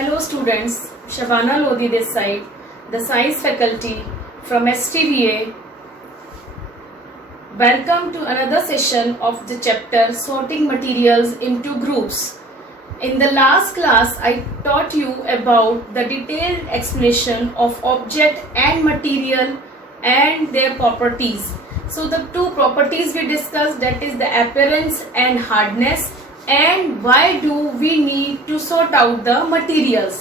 Hello students, Shabana Lodi this side, the science faculty from STVA. Welcome to another session of the chapter Sorting Materials into Groups. In the last class, I taught you about the detailed explanation of object and material and their properties. So the two properties we discussed, that is the appearance and hardness, and why do we need to sort out the materials.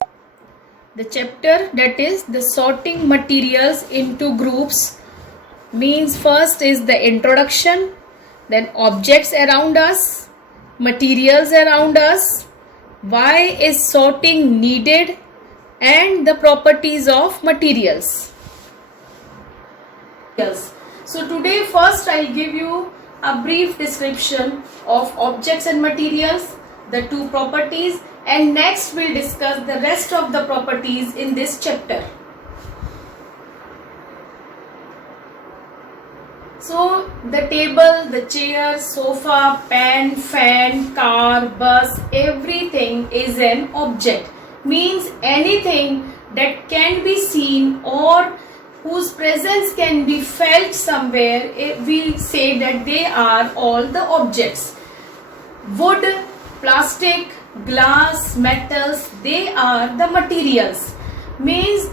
The chapter, that is the sorting materials into groups, means first is the introduction, then objects around us, materials around us, why is sorting needed, and the properties of materials. So today first I'll give you a brief description of objects and materials, the two properties, and next we'll discuss the rest of the properties in this chapter. So the table, the chair, sofa, pen, fan, car, bus, everything is an object. Means anything that can be seen or whose presence can be felt somewhere, we say that they are all the objects. Wood, plastic, glass, metals, they are the materials. Means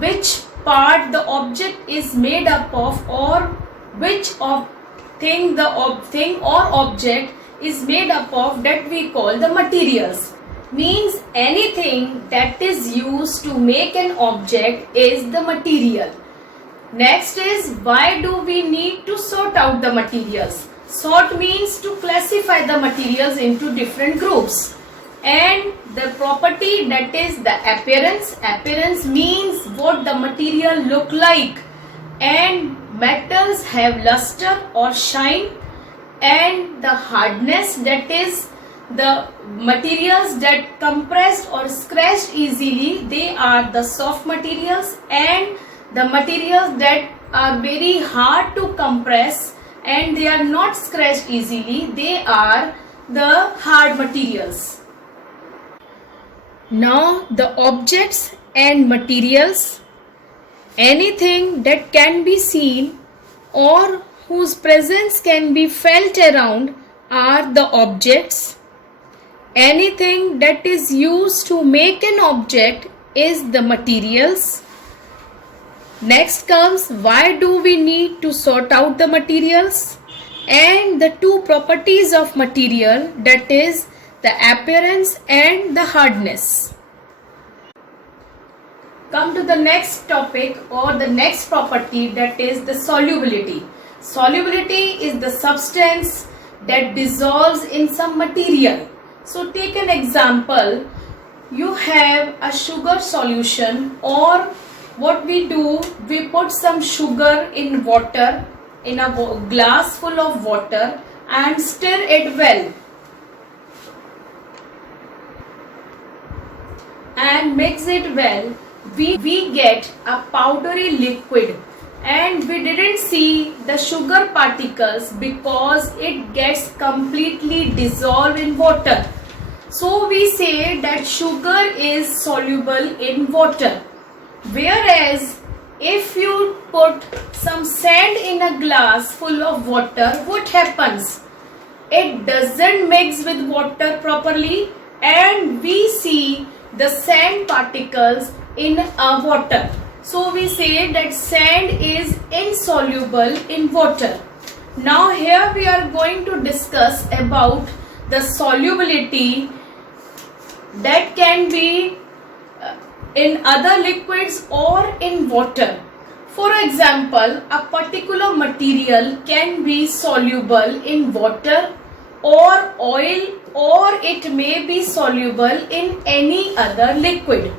which part the object is made up of, or which thing or object is made up of, that we call the materials. Means anything that is used to make an object is the material. Next is, why do we need to sort out the materials? Sort means to classify the materials into different groups. And the property, that is the appearance. Appearance means what the material look like. And metals have luster or shine. And the hardness, that is the materials that compressed or scratched easily, they are the soft materials. And the materials that are very hard to compress and they are not scratched easily, they are the hard materials. Now the objects and materials, anything that can be seen or whose presence can be felt around, are the objects. Anything that is used to make an object is the materials. Next comes, why do we need to sort out the materials, and the two properties of material, that is the appearance and the hardness. Come to the next topic or the next property, that is the solubility. Solubility is the substance that dissolves in some material. So take an example, you have a sugar solution, or what we do, we put some sugar in water, in a glass full of water, and stir it well and mix it well. We get a powdery liquid, and we didn't see the sugar particles because it gets completely dissolved in water. So we say that sugar is soluble in water. Whereas if you put some sand in a glass full of water, what happens? It doesn't mix with water properly, and we see the sand particles in water. So we say that sand is insoluble in water. Now here we are going to discuss about the solubility that can be in other liquids or in water. For example, a particular material can be soluble in water or oil, or it may be soluble in any other liquid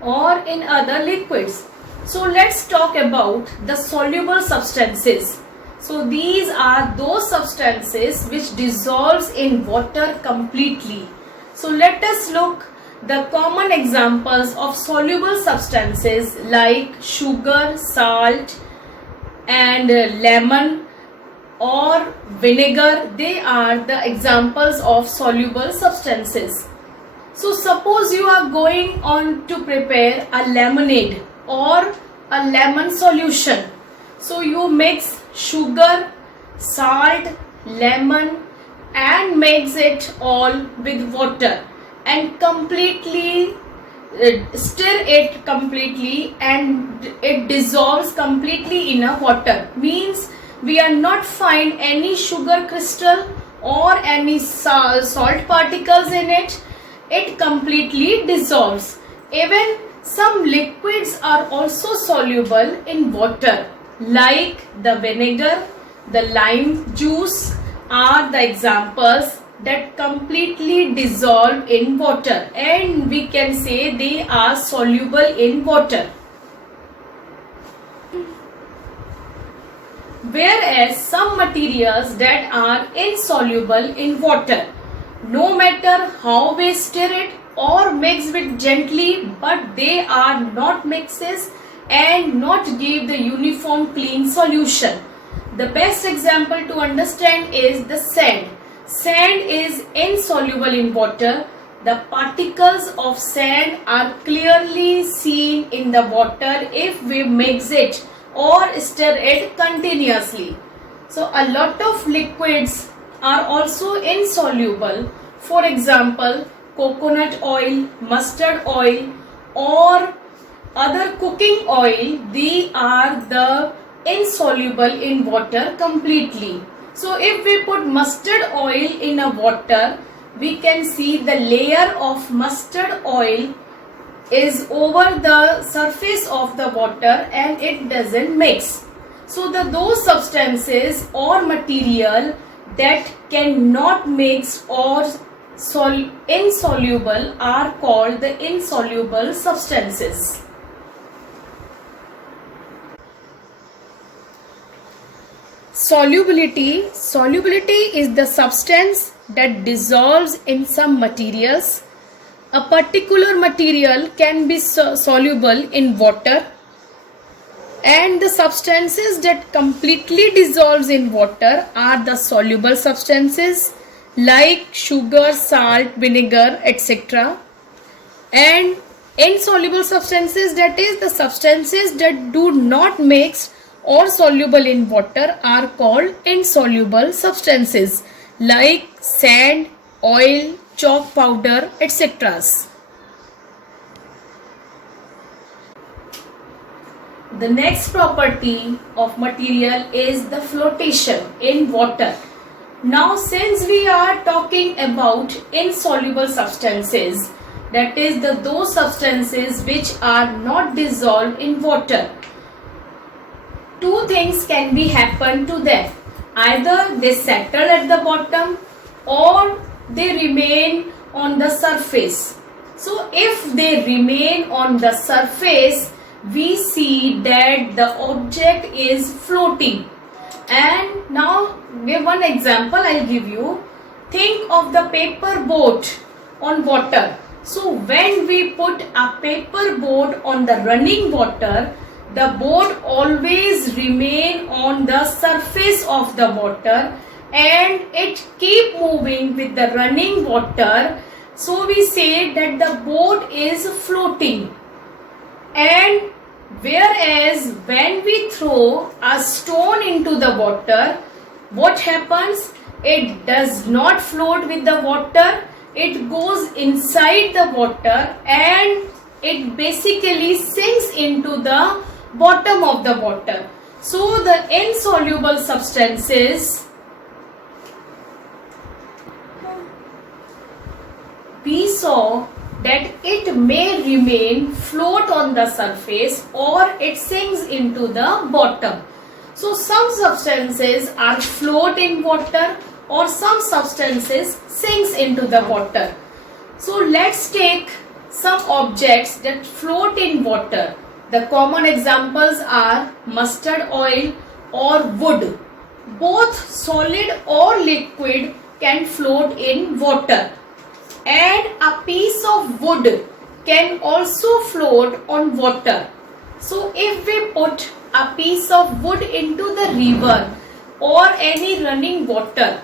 or in other liquids. So let's talk about the soluble substances. So these are those substances which dissolves in water completely. So let us look the common examples of soluble substances like sugar, salt, and lemon, or vinegar, they are the examples of soluble substances. So suppose you are going on to prepare a lemonade or a lemon solution. So you mix sugar, salt, lemon and mix it all with water and completely stir it completely, and it dissolves completely in a water. Means we are not find any sugar crystal or any salt particles in it. It completely dissolves. Even some liquids are also soluble in water, like the vinegar, the lime juice are the examples that completely dissolve in water, and we can say they are soluble in water. Whereas some materials that are insoluble in water, no matter how we stir it or mix it gently, but they are not mixes and not give the uniform clean solution. The best example to understand is the sand. Sand is insoluble in water. The particles of sand are clearly seen in the water if we mix it or stir it continuously. So a lot of liquids are also insoluble. For example, coconut oil, mustard oil or other cooking oil, they are the insoluble in water completely. So if we put mustard oil in a water, we can see the layer of mustard oil is over the surface of the water and it doesn't mix. So those substances or material that cannot mix or insoluble are called the insoluble substances. Solubility is the substance that dissolves in some materials. A particular material can be soluble in water, and the substances that completely dissolves in water are the soluble substances like sugar, salt, vinegar, etc. And insoluble substances, that is the substances that do not mix or soluble in water, are called insoluble substances like sand, oil, chalk powder, etc. The next property of material is the flotation in water. Now since we are talking about insoluble substances, that is those substances which are not dissolved in water, two things can be happen to them. Either they settle at the bottom or they remain on the surface. So if they remain on the surface, we see that the object is floating. And now one example I'll give you. Think of the paper boat on water. So when we put a paper boat on the running water, the boat always remain on the surface of the water and it keep moving with the running water. So we say that the boat is floating. And whereas when we throw a stone into the water, what happens? It does not float with the water. It goes inside the water and it basically sinks into the bottom of the water. So the insoluble substances, we saw that it may remain float on the surface or it sinks into the bottom. So some substances are float in water or some substances sinks into the water. So let's take some objects that float in water. The common examples are mustard oil or wood. Both solid or liquid can float in water. And a piece of wood can also float on water. So if we put a piece of wood into the river, or any running water,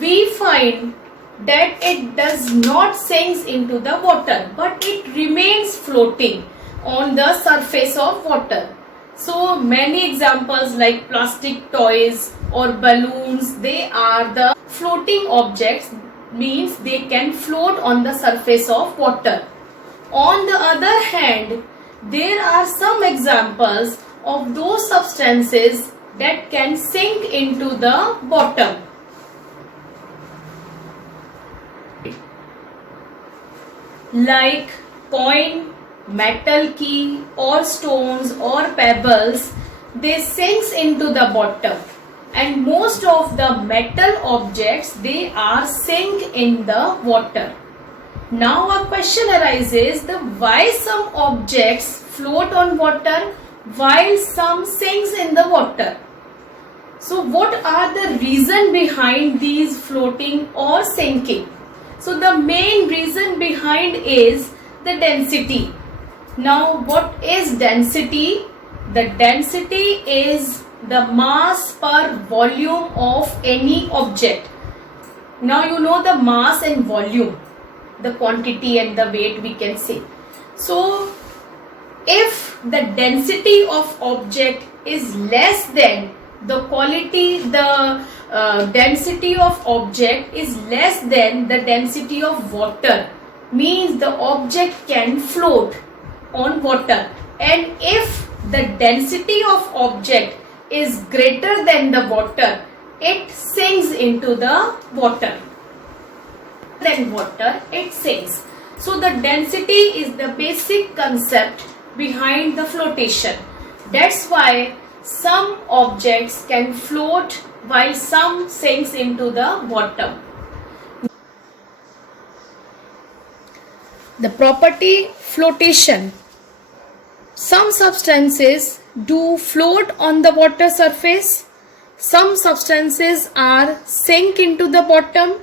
we find that it does not sink into the water, but it remains floating on the surface of water. So many examples like plastic toys or balloons, they are the floating objects, means they can float on the surface of water. On the other hand, there are some examples of those substances that can sink into the bottom. Like coin, metal key or stones or pebbles, they sinks into the bottom, and most of the metal objects, they are sink in the water. Now a question arises, the why some objects float on water while some sinks in the water. So what are the reason behind these floating or sinking? So the main reason behind is the density. Now what is density? The density is the mass per volume of any object. Now you know the mass and volume, the quantity and the weight we can say. So if the density of object is less than the quality, the density of object is less than the density of water, means the object can float on water. And if the density of object is greater than the water, it sinks into the water. Than water, it sinks. So the density is the basic concept behind the flotation. That's why some objects can float while some sinks into the bottom. The property flotation. Some substances do float on the water surface. Some substances are sink into the bottom.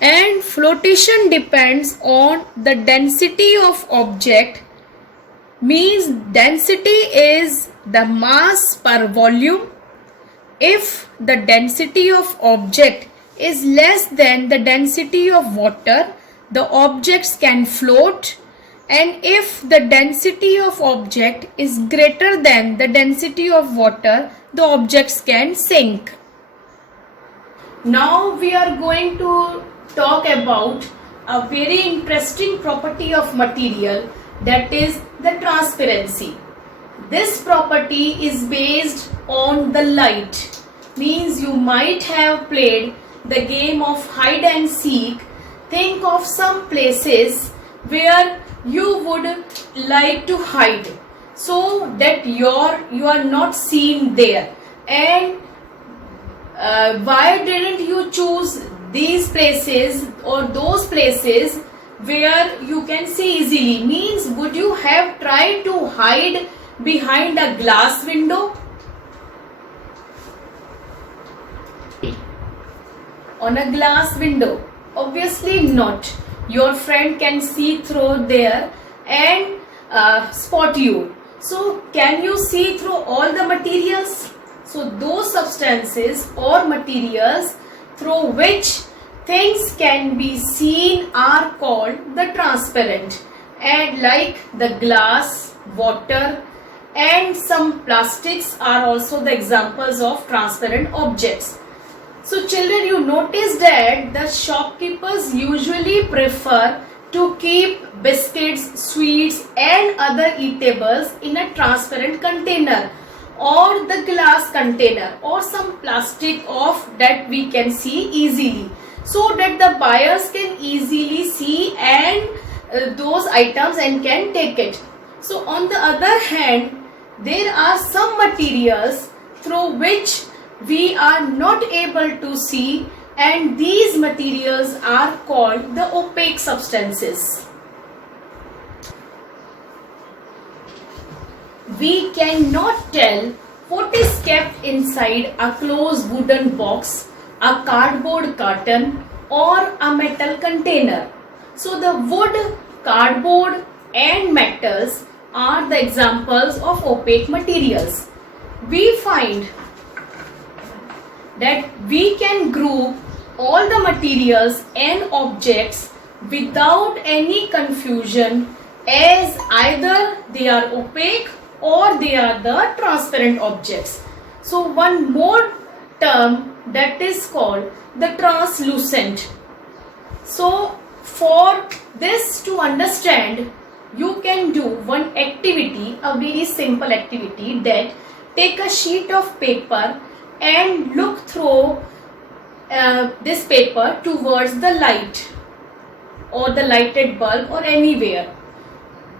And flotation depends on the density of object, means density is the mass per volume. If the density of object is less than the density of water, the objects can float, and if the density of object is greater than the density of water, the objects can sink. Now we are going to talk about a very interesting property of material, that is the transparency. This property is based on the light, means you might have played the game of hide and seek. Think of some places where you would like to hide so that you are not seen there, and why didn't you choose these places or those places where you can see easily? Means would you have tried to hide behind a glass window? On a glass window? Obviously not. Your friend can see through there and spot you. So can you see through all the materials? So those substances or materials through which things can be seen are called the transparent, and like the glass, water and some plastics are also the examples of transparent objects. So children, you notice that the shopkeepers usually prefer to keep biscuits, sweets and other eatables in a transparent container or the glass container or some plastic of that we can see easily, so that the buyers can easily see and those items and can take it. So on the other hand, there are some materials through which we are not able to see, and these materials are called the opaque substances. We cannot tell what is kept inside a closed wooden box, a cardboard carton or a metal container. So the wood, cardboard and metals are the examples of opaque materials. We find that we can group all the materials and objects without any confusion, as either they are opaque or they are the transparent objects. So one more term that is called the translucent. So for this to understand, you can do one activity, a very simple activity, that take a sheet of paper and look through this paper towards the light or the lighted bulb or anywhere.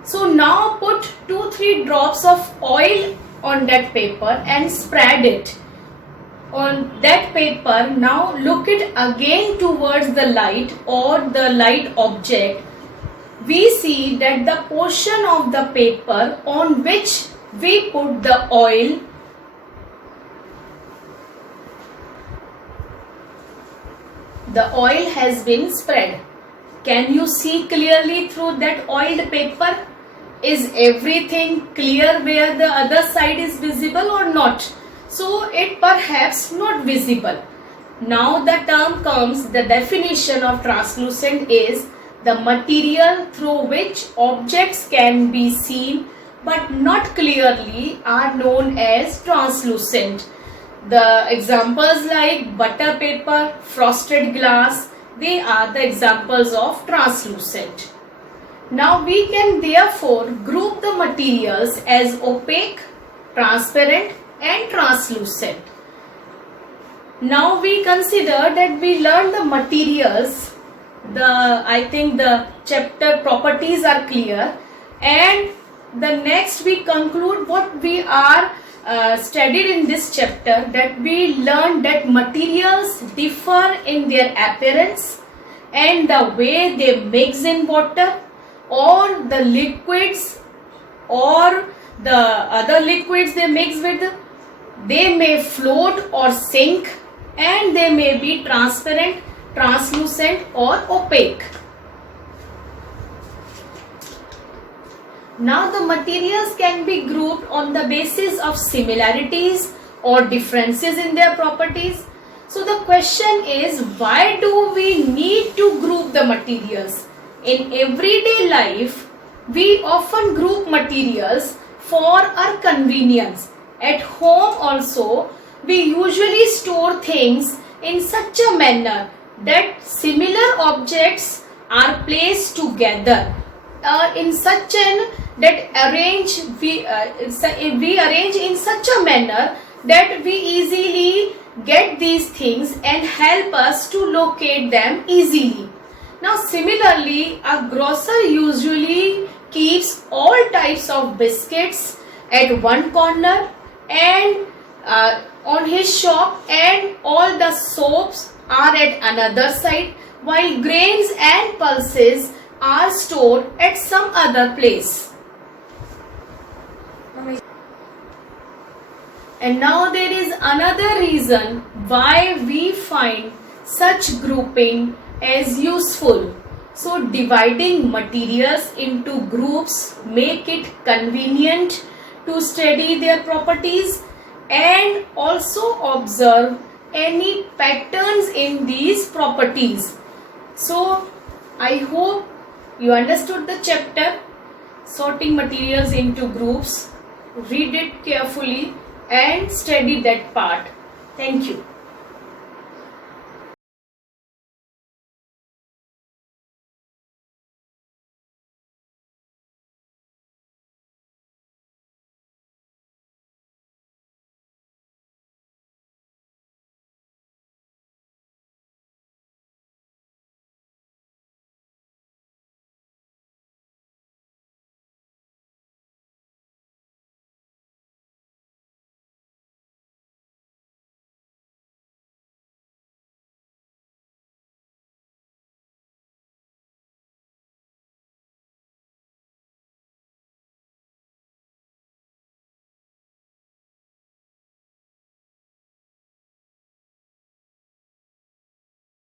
So now put 2-3 drops of oil on that paper and spread it on that paper. Now look it again towards the light or the light object. We see that the portion of the paper on which we put the oil, the oil has been spread. Can you see clearly through that oiled paper? Is everything clear where the other side is visible or not? So it perhaps not visible. Now the term comes, the definition of translucent is the material through which objects can be seen but not clearly are known as translucent. The examples like butter paper, frosted glass, they are the examples of translucent. Now we can therefore group the materials as opaque, transparent and translucent. Now we consider that we learn the materials. I think the chapter properties are clear, and the next we conclude what we are studied in this chapter, that we learn that materials differ in their appearance and the way they mix in water or the liquids or the other liquids they mix with. They may float or sink, and they may be transparent, translucent or opaque. Now the materials can be grouped on the basis of similarities or differences in their properties. So the question is, why do we need to group the materials? In everyday life, we often group materials for our convenience. At home also, we usually store things in such a manner that similar objects are placed together in such an that we arrange in such a manner that we easily get these things and help us to locate them easily. Now similarly, a grocer usually keeps all types of biscuits at one corner and on his shop, and all the soaps are at another side, while grains and pulses are stored at some other place. And now there is another reason why we find such grouping as useful. So dividing materials into groups make it convenient to study their properties and also observe any patterns in these properties. So I hope you understood the chapter sorting materials into groups. Read it carefully and study that part. Thank you.